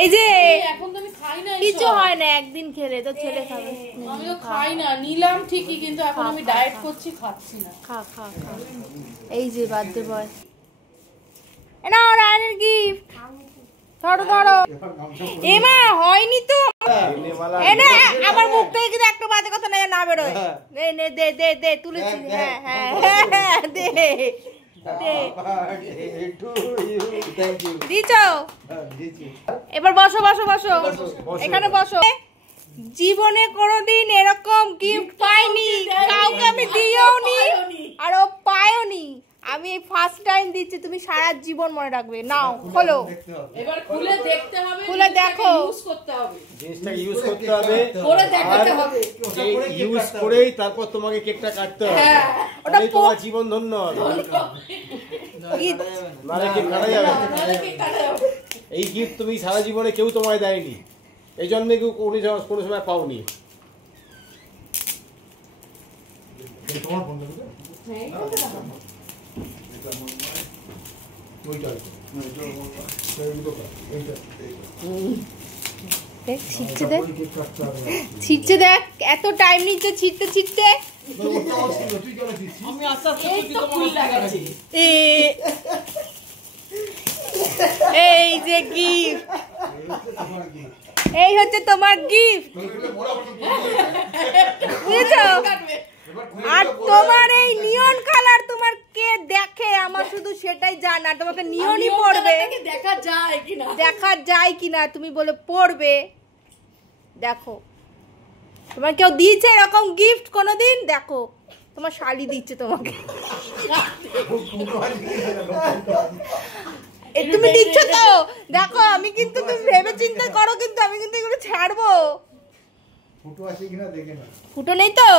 এই যে এখন তো আমি খাই না, কিছু হয় না, একদিন খেলে তো ছেলে খাবে। আমি তো খাই না, নিলাম ঠিকই কিন্তু এখন আমি ডায়েট করছি, খাচ্ছি না। খা খা খা। এই যে বার্থডে বয়, না রানের গিফট ধরো ধরো। এমা হয়নি তো, এনে আমার মুখ থেকে কিন্তু একটা বাজে কথা না বেরোয়। নে নে দে দে দে তুলেছি। হ্যাঁ হ্যাঁ দে দিছো। এবার বসো বসো বসো, এখানে বসো। জীবনে কোনোদিন এরকম গিফট পাইনি, কাউকে আমি দিয়েও নি আর ও পায়ওনি। আমি ফার্স্ট টাইম দিচ্ছি, তুমি সারা জীবন মনে রাখবে। নাও খোলো, এবার খুলে দেখতে হবে, খুলে দেখো, ইউজ করতে হবে, জিনিসটা ইউজ করতে হবে, করে দেখাতে হবে। ইউজ করেই তারপর তোমাকে কেকটা কাটতে হবে। ওটা তোমার জীবন ধন্য হবে, নালে কেক কাটা যাবে। এই গিফট তুমি সারা জীবনে কেউ তোমায় দেয়নি, এই জন্য কেউ কোনো সময় পাওনি। ছিটছে দেখ, এত টাইম নিচ্ছে ছিটতে ছিটতে। এই যে গিফট, এই হচ্ছে তোমার গিফট, বুঝেছো? আর তোমার এই নিয়ন কালার তোমার কে দেখে, আমার শুধু সেটাই জানা। তোমাকে নিয়নই পড়বে, দেখা যায় কিনা তুমি বলে পড়বে। দেখো তোমার কেউ দিয়েছে এরকম গিফট কোনোদিন? দেখো তোমার শালি দিচ্ছে তোমাকে, তুমি দিচ্ছ তো। দেখো আমি কিন্তু, তুমি ভেবে চিন্তা করো, কিন্তু আমি কিন্তু এগুলো ছাড়বো। ফুটো আছে কিনা দেখে না, ফুটো নেই তো।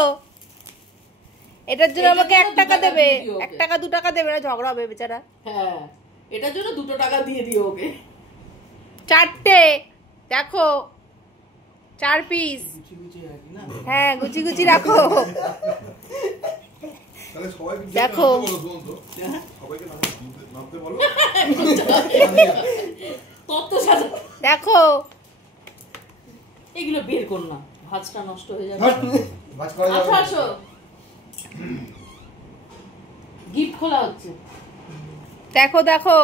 এটার জন্য আমাকে 1 টাকা দেবে, 1 টাকা 2 টাকা দেবে না, ঝগড়া হবে বেচারা। হ্যাঁ এটার জন্য 2 টাকা দিয়ে দিও ওকে। 4টে দেখো, 4 পিস। হ্যাঁ গুচি গুচি রাখো। দেখো দেখো, এগুলো বের কর না, ভাঁজটা নষ্ট হয়ে যাবে। আসো আসো, গিফট খোলা হচ্ছে। দেখো দেখো,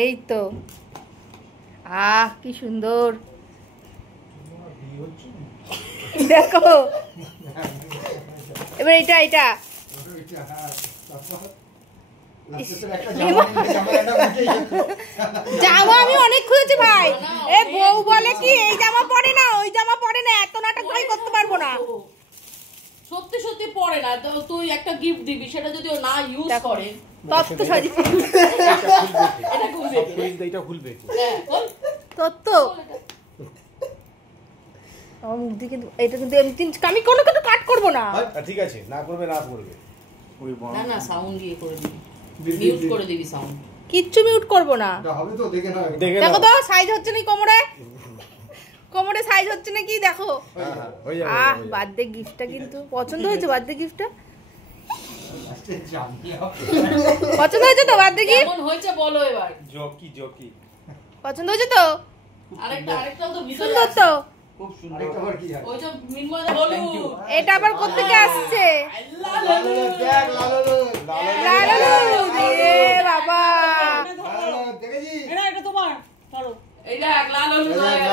এই তো, আহ কি সুন্দর। দেখো এবার এটা এটা জামা আমি অনেক খুঁজেছি ভাই। এ বউ বলে কি এই জামা পরে না, ওই জামা পরে না, এত নাটক ভাই করতে পারবো না। সত্যি সত্যি পরে না তো, তুই একটা গিফট দিবি, সেটা যদি ও না ইউজ করে তত্ত্ব সাজি, এটা খুলবে, এটা খুলবে। হ্যাঁ তত্ত্ব আমার মুখ দিয়ে। কিন্তু এটা কিন্তু আমি কোনো কিছু কাট করবো না। ঠিক আছে, না করবে না করবে। না না সাউন্ড দিয়ে করে দিবি, মিউট করে দিবি সাউন্ড। কিচ্ছু মিউট করবো না। হবে তো দেখে নাও, দেখো তো সাইজ হচ্ছে না কোমরে, কোমরে সাইজ হচ্ছে নাকি দেখো। আহ বার্থডে গিফটটা কিন্তু পছন্দ হয়েছে, বার্থডে গিফটটা পছন্দ হয়েছে তো? বার্থডে গিফট কেমন হয়েছে বলো এবার। জকি জকি পছন্দ হয়েছে তো? আরেকটাও তো ভিতরে সুন্দর তো, খুব সুন্দর। আবার কি ওই যে মিনময় বলো, এটা আবার কোথা থেকে আসছে? লালু দেখ, লালু লালু রে বাবা, দেখেছি, এই দেখ লালু হয়ে গেল।